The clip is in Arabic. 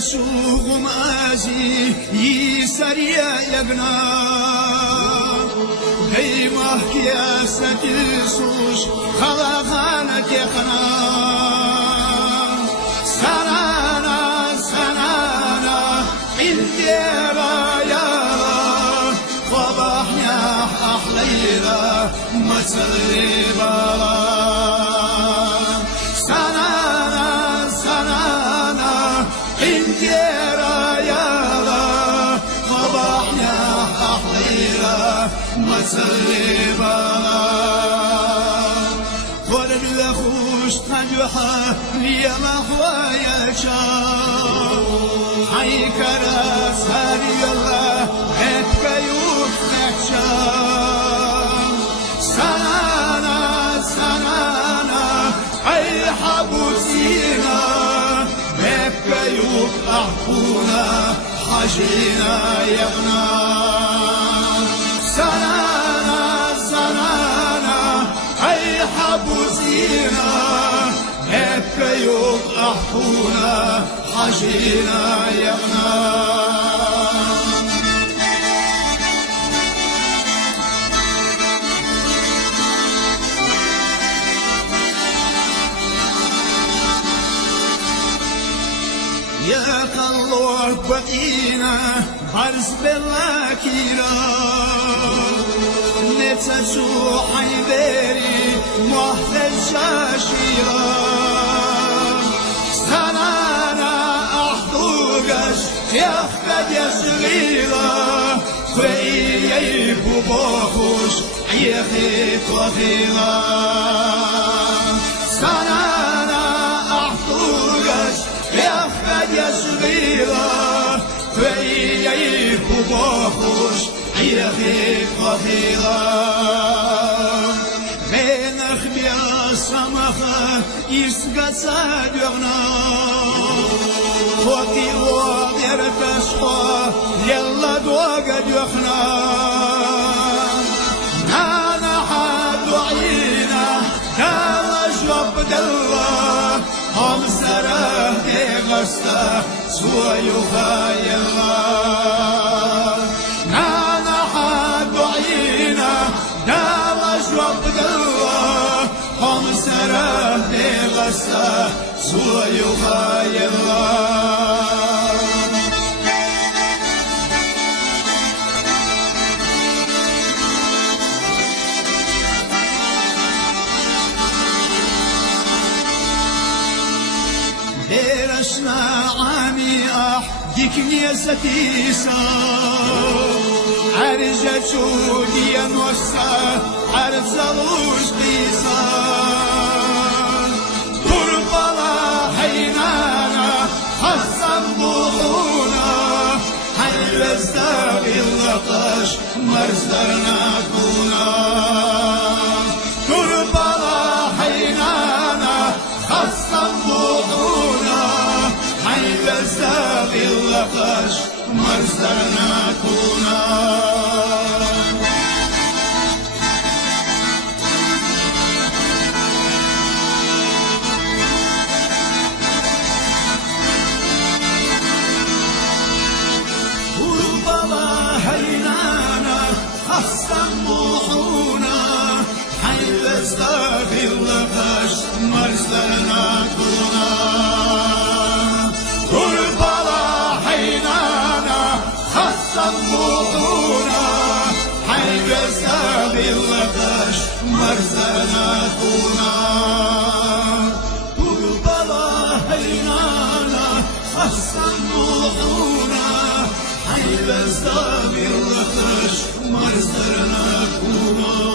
سوغم ازي يسريا يغنا هي محكيا ستلسوش خلاقانا تيخنا سنانا سنانا انتيرا يا وضحنا أحليلا مسربا سنانا سنانا انتيرا يا وضحنا أحليلا مسربا ولد لخوش تنجحا ليا محوايا شا حيكرا ساري الله هتك يوفنك سنانا سنانا أي حبوسينا هتك يوفنكونا حجينا يغنا سنانا سنانا أي حبوسينا هتك يوفنكونا حجينا يغنا يا الله بقينا عرس باللاكيرا نتسو حيبيري محتل شاشيرا سنانا أحضوغش يخبد يا صغيرا خيي بوبوخوش يخي طفيلا سنانا أحضوغش يخبد يا صغيرا خيي بوبوخوش يخي طفيلا بينخ بيا سمخة يسقى صدقنا وقي وغير تشقى يلا دوقد يخنا نانا حد وعينا دام جواب دلله هم سره غسته سوى يخايلا نانا حد وعينا دام جواب دلله هم سره غسته سوى يخايلا ديرشنا عامي ديكني ستيسا عرجة شودي نوسا عرزلوش قيسا قربلا حينانا حسن ضحونا حل الزاوي اللطش مرزرنا كونا قربلا حينانا حسن ضحونا حل الزاوي اللطش مرزرنا كونا سموحونا حي استغفر لغش مرسلنا كلنا كربلا حينانا سموحونا حي استغفر لغش مرسلنا كلنا كربلا حينانا سموحونا حي استغفر لغش مرسلنا كلنا